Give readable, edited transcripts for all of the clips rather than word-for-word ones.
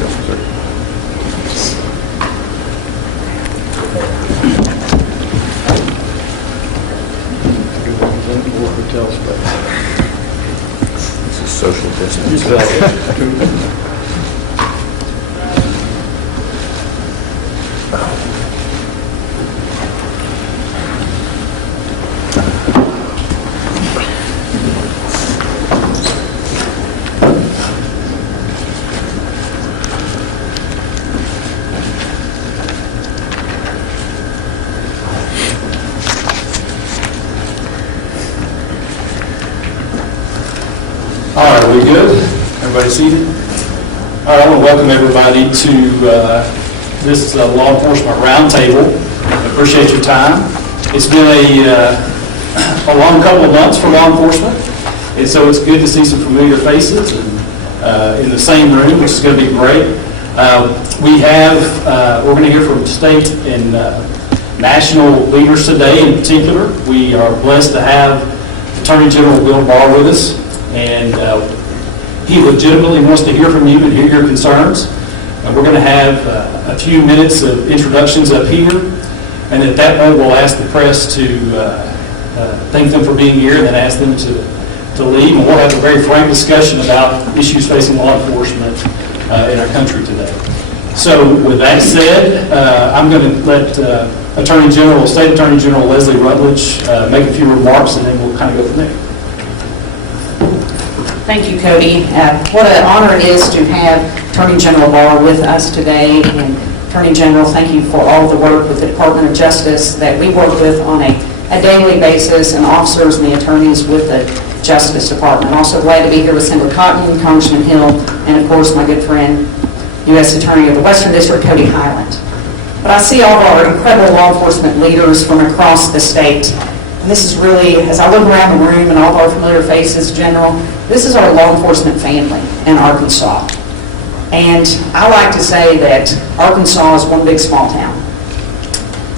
This is social distance. All right, are we good? Everybody seated? All right, I want to welcome everybody to this Law Enforcement Roundtable. I appreciate your time. It's been a long couple of months for law enforcement, and so it's good to see some familiar faces and, in the same room, which is going to be great. We're going to hear from state and national leaders today in particular. We are blessed to have Attorney General Bill Barr with us. And he legitimately wants to hear from you and hear your concerns. And we're going to have a few minutes of introductions up here. And at that point, we'll ask the press to thank them for being here and then ask them to leave. And we'll have a very frank discussion about issues facing law enforcement in our country today. So with that said, I'm going to let State Attorney General Leslie Rutledge make a few remarks, and then we'll kind of go from there. Thank you, Cody. What an honor it is to have Attorney General Barr with us today. And Attorney General, thank you for all the work with the Department of Justice that we work with on a daily basis, and officers and the attorneys with the Justice Department. Also glad to be here with Senator Cotton, Congressman Hill, and of course my good friend, U.S. Attorney of the Western District, Cody Hiland. But I see all of our incredible law enforcement leaders from across the state. And this is really, as I look around the room and all of our familiar faces, General, this is our law enforcement family in Arkansas. And I like to say that Arkansas is one big small town.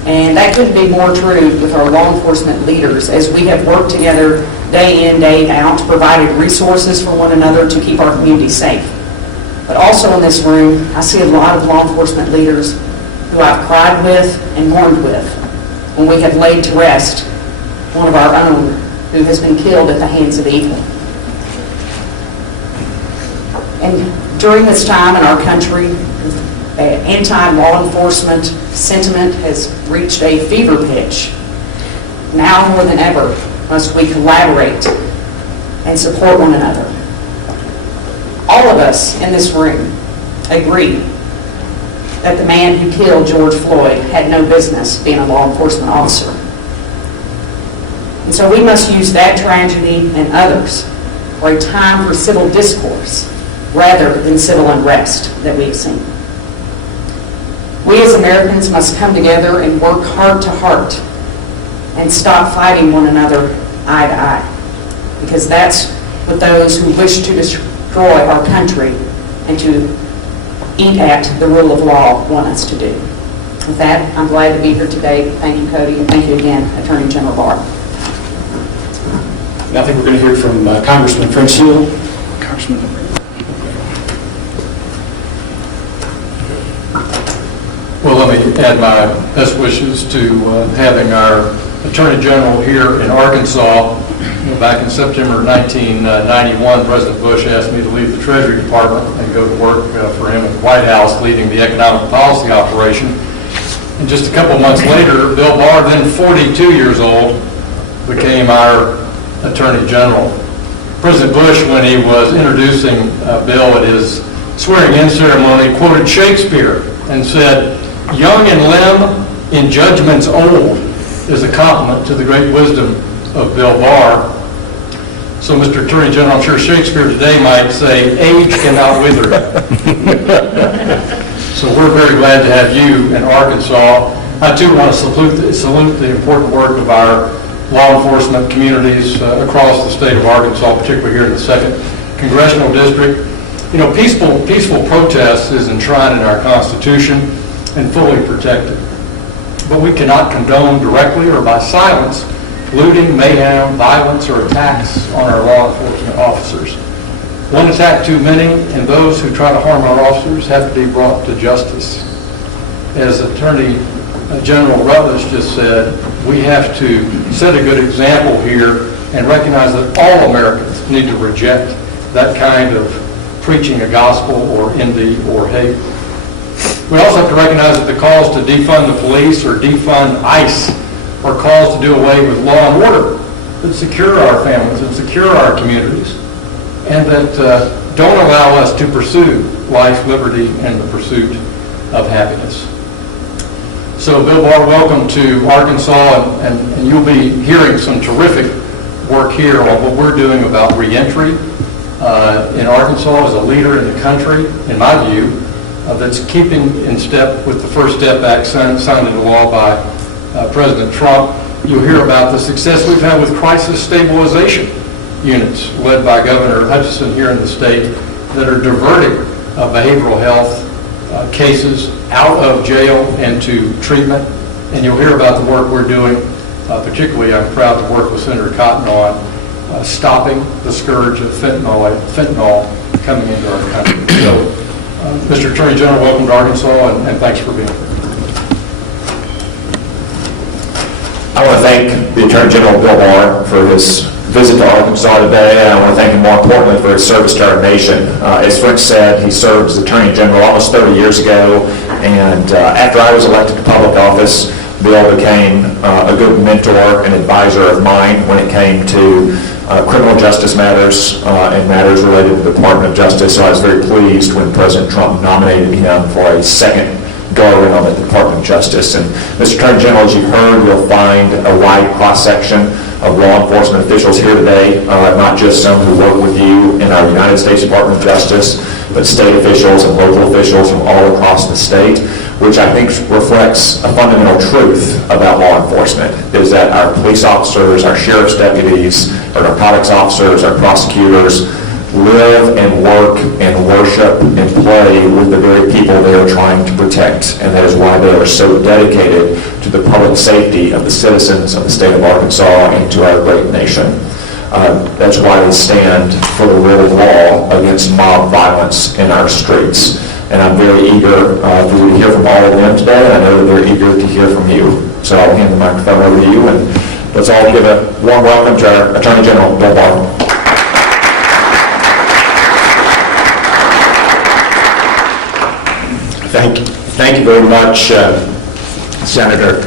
And that couldn't be more true with our law enforcement leaders, as we have worked together day in, day out, provided resources for one another to keep our community safe. But also in this room, I see a lot of law enforcement leaders who I've cried with and mourned with when we have laid to rest one of our own who has been killed at the hands of evil. And during this time in our country, anti-law enforcement sentiment has reached a fever pitch. Now more than ever must we collaborate and support one another. All of us in this room agree that the man who killed George Floyd had no business being a law enforcement officer. And so we must use that tragedy and others for a time for civil discourse rather than civil unrest that we've seen. We as Americans must come together and work heart to heart and stop fighting one another eye to eye, because that's what those who wish to destroy our country and to eat at the rule of law want us to do. With that, I'm glad to be here today. Thank you, Cody, and thank you again, Attorney General Barr. Now I think we're going to hear from Congressman French Hill. Congressman. Well, let me add my best wishes to having our Attorney General here in Arkansas. Back in September 1991, President Bush asked me to leave the Treasury Department and go to work for him at the White House, leading the economic policy operation. And just a couple months later, Bill Barr, then 42 years old, became our Attorney General. President Bush, when he was introducing Bill at his swearing-in ceremony, quoted Shakespeare and said, "Young in limb, in judgments old," is a compliment to the great wisdom of Bill Barr. So, Mr. Attorney General, I'm sure Shakespeare today might say, "Age cannot wither." So we're very glad to have you in Arkansas. I too want to salute the important work of our law enforcement communities across the state of Arkansas, particularly here in the 2nd Congressional District. You know, peaceful protest is enshrined in our Constitution and fully protected. But we cannot condone directly or by silence looting, mayhem, violence, or attacks on our law enforcement officers. One attack too many, and those who try to harm our officers have to be brought to justice. As Attorney General Rutledge just said, we have to set a good example here and recognize that all Americans need to reject that kind of preaching a gospel or envy or hate. We also have to recognize that the calls to defund the police or defund ICE are calls to do away with law and order that secure our families and secure our communities, and that don't allow us to pursue life, liberty, and the pursuit of happiness. So, Bill Barr, welcome to Arkansas, and you'll be hearing some terrific work here on what we're doing about reentry in Arkansas as a leader in the country, in my view, that's keeping in step with the First Step Act signed into law by President Trump. You'll hear about the success we've had with crisis stabilization units led by Governor Hutchinson here in the state that are diverting behavioral health cases out of jail and to treatment. And you'll hear about the work we're doing. Particularly, I'm proud to work with Senator Cotton on stopping the scourge of fentanyl coming into our country. So, Mr. Attorney General, welcome to Arkansas, and thanks for being here. I want to thank the Attorney General, Bill Barr, for his visit to Arkansas today, and I want to thank him more importantly for his service to our nation. As French said, he served as Attorney General almost 30 years ago, and after I was elected to public office, Bill became a good mentor and advisor of mine when it came to criminal justice matters and matters related to the Department of Justice. So I was very pleased when President Trump nominated him for a second go-around on the Department of Justice. And Mr. Attorney General, as you heard, you'll find a wide cross-section of law enforcement officials here today, not just some who work with you in our United States Department of Justice, but state officials and local officials from all across the state, which I think reflects a fundamental truth about law enforcement, is that our police officers, our sheriff's deputies, our narcotics officers, our prosecutors live and work and worship and play with the very people they are trying to protect. And that is why they are so dedicated to the public safety of the citizens of the state of Arkansas and to our great nation. That's why they stand for the rule of law against mob violence in our streets. And I'm very eager for you to hear from all of them today, and I know that they're eager to hear from you. So I'll hand the microphone over to you, and let's all give a warm welcome to our Attorney General, Bill Barr. Thank you very much, Senator.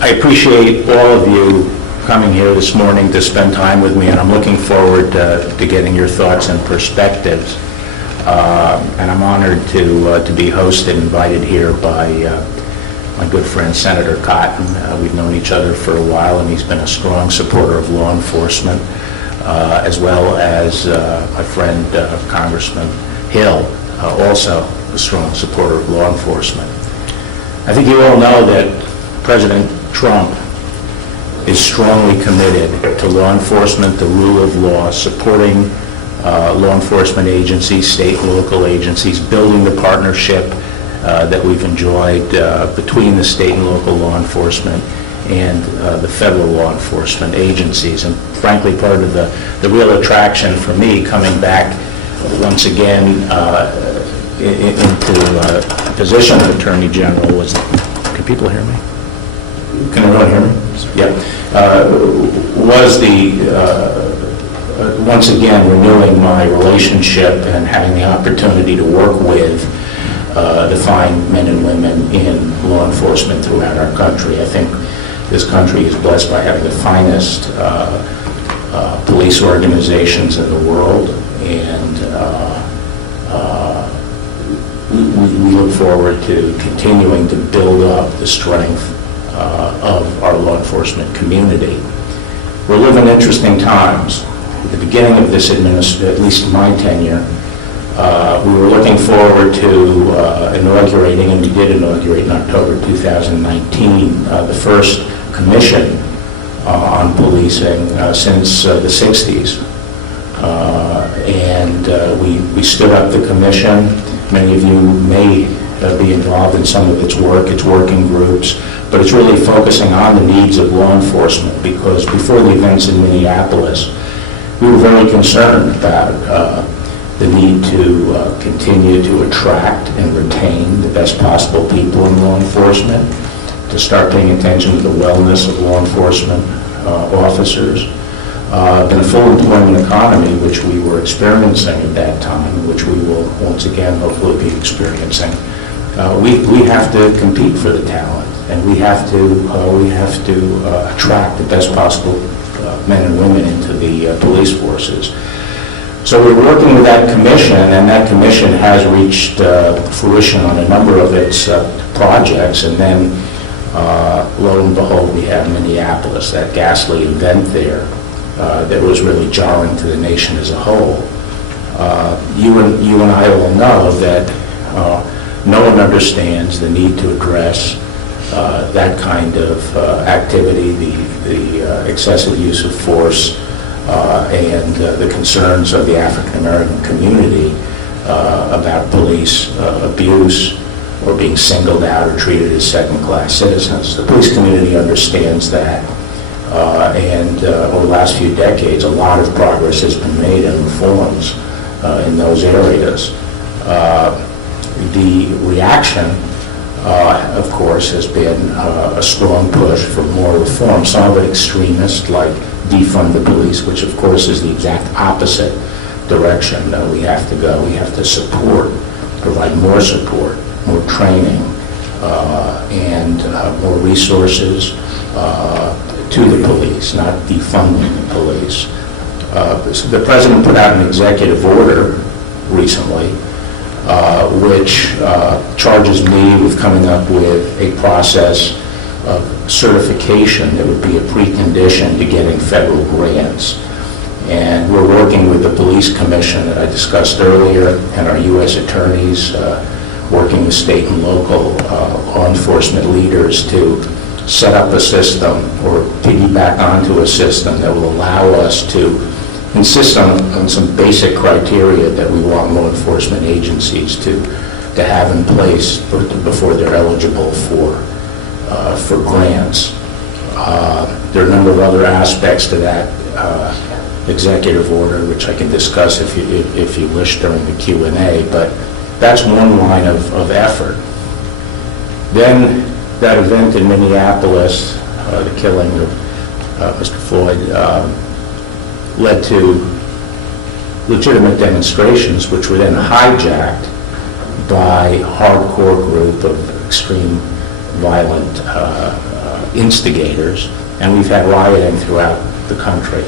I appreciate all of you coming here this morning to spend time with me, and I'm looking forward to getting your thoughts and perspectives. And I'm honored to be hosted and invited here by my good friend Senator Cotton. We've known each other for a while, and he's been a strong supporter of law enforcement, as well as my friend Congressman Hill, also a strong supporter of law enforcement. I think you all know that President Trump is strongly committed to law enforcement, the rule of law, supporting law enforcement agencies, state and local agencies, building the partnership that we've enjoyed between the state and local law enforcement and the federal law enforcement agencies. And frankly, part of the real attraction for me coming back once again into the position of Attorney General was, can people hear me? Can everyone hear me? Yeah. Was once again renewing my relationship and having the opportunity to work with the fine men and women in law enforcement throughout our country. I think this country is blessed by having the finest police organizations in the world, and we look forward to continuing to build up the strength of our law enforcement community. We're living interesting times. At the beginning of this administration, at least my tenure, we were looking forward to inaugurating, and we did inaugurate in October 2019, the first commission on policing since the 60s. And we stood up the commission. Many of you may be involved in some of its work, its working groups, but it's really focusing on the needs of law enforcement, because before the events in Minneapolis, we were very concerned about the need to continue to attract and retain the best possible people in law enforcement, to start paying attention to the wellness of law enforcement officers. In a full employment economy, which we were experiencing at that time, which we will once again hopefully be experiencing, we have to compete for the talent, and we have to attract the best possible men and women into the police forces. So we're working with that commission, and that commission has reached fruition on a number of its projects, and then lo and behold, we have Minneapolis, that ghastly event there that was really jarring to the nation as a whole. You and I all know that no one understands the need to address that kind of activity, the excessive use of force, and the concerns of the African American community about police abuse or being singled out or treated as second-class citizens. The police community understands that, and over the last few decades, a lot of progress has been made in reforms in those areas. The reaction, of course, has been a strong push for more reform, some of it extremist, like defund the police, which of course is the exact opposite direction that we have to go. We have to support, provide more support, more training, and more resources to the police, not defunding the police. The President put out an executive order recently which charges me with coming up with a process of certification that would be a precondition to getting federal grants. And we're working with the Police Commission that I discussed earlier, and our U.S. attorneys, working with state and local law enforcement leaders to set up a system or piggyback onto a system that will allow us to insist on some basic criteria that we want law enforcement agencies to have in place before they're eligible for grants. There are a number of other aspects to that executive order, which I can discuss if you wish during the Q&A, but that's one line of effort. Then that event in Minneapolis, the killing of Mr. Floyd, led to legitimate demonstrations, which were then hijacked by a hardcore group of extreme violent instigators, and we've had rioting throughout the country.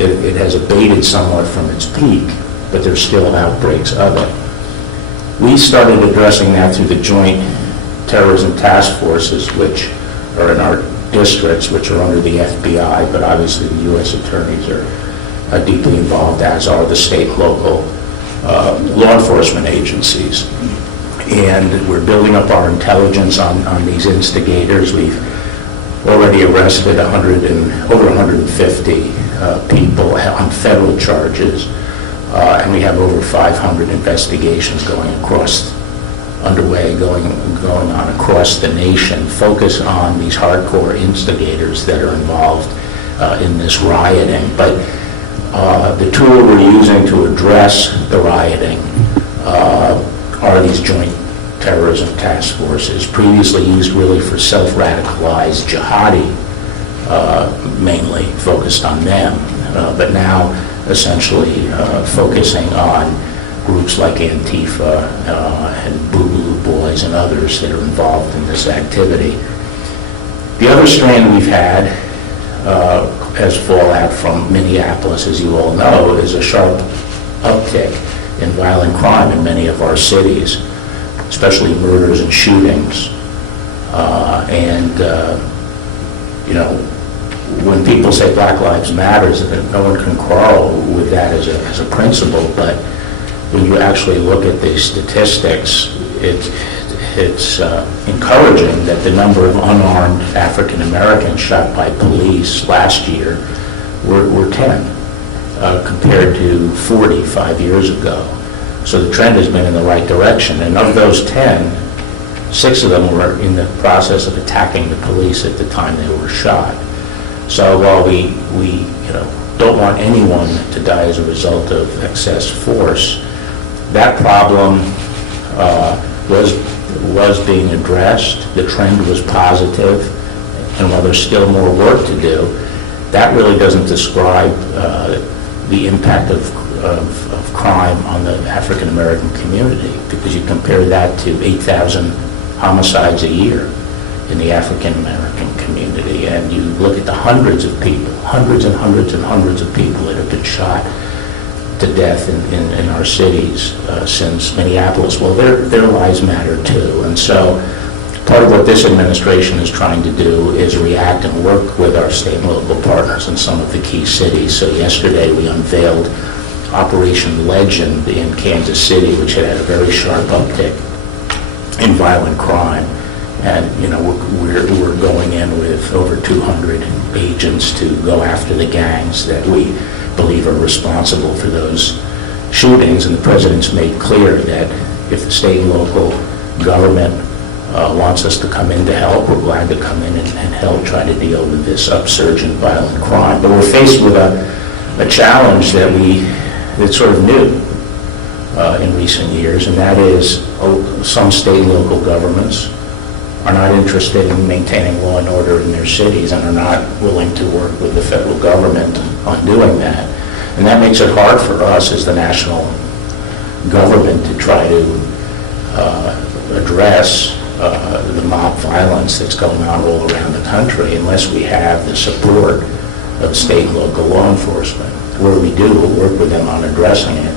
It has abated somewhat from its peak, but there's still outbreaks of it. We started addressing that through the joint terrorism task forces, which are in our districts, which are under the FBI, but obviously the U.S. attorneys are deeply involved, as are the state and local law enforcement agencies. And we're building up our intelligence on these instigators. We've already arrested over 150 people on federal charges, and we have over 500 investigations going on across the nation, focus on these hardcore instigators that are involved in this rioting. But the tool we're using to address the rioting are these joint terrorism task forces, previously used really for self-radicalized jihadi, mainly focused on them, but now essentially focusing on groups like Antifa and Boogaloo Boys and others that are involved in this activity. The other strand we've had as fallout from Minneapolis, as you all know, is a sharp uptick in violent crime in many of our cities, especially murders and shootings. When people say Black Lives Matter, no one can quarrel with that as a principle, but when you actually look at the statistics, it's encouraging that the number of unarmed African Americans shot by police last year were 10, compared to 40 5 years ago. So the trend has been in the right direction. And of those 10, 6 of them were in the process of attacking the police at the time they were shot. So while we don't want anyone to die as a result of excess force. That problem was being addressed. The trend was positive, and while there's still more work to do, that really doesn't describe the impact of crime on the African American community, because you compare that to 8,000 homicides a year in the African American community, and you look at the hundreds of people, hundreds and hundreds and hundreds of people that have been shot to death in our cities since Minneapolis. Well, their lives matter too, and so part of what this administration is trying to do is react and work with our state and local partners in some of the key cities. So yesterday we unveiled Operation Legend in Kansas City, which had a very sharp uptick in violent crime. And, you know, we're going in with over 200 agents to go after the gangs that we believe are responsible for those shootings. And the president's made clear that if the state and local government wants us to come in to help, we're glad to come in and help try to deal with this upsurge in violent crime. But we're faced with a challenge that's sort of new in recent years, and that is some state and local governments are not interested in maintaining law and order in their cities and are not willing to work with the federal government on doing that. And that makes it hard for us as the national government to try to address the mob violence that's going on all around the country unless we have the support of state and local law enforcement. Where we do, we'll work with them on addressing it.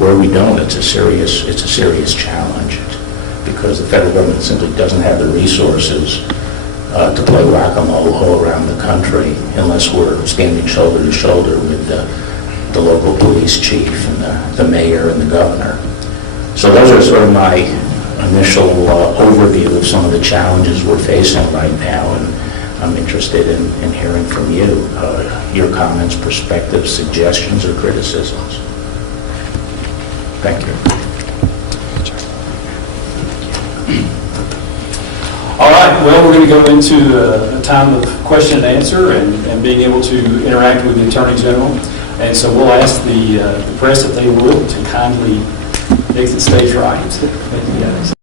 Where we don't, it's a serious challenge, because the federal government simply doesn't have the resources to play whack-a-mole all around the country unless we're standing shoulder to shoulder with the local police chief and the mayor and the governor. So those are sort of my initial overview of some of the challenges we're facing right now, and I'm interested in hearing from you, your comments, perspectives, suggestions, or criticisms. Thank you. All right, well, we're going to go into a time of question and answer and being able to interact with the Attorney General. And so we'll ask the press if they will to kindly exit stage right. Thank you, guys.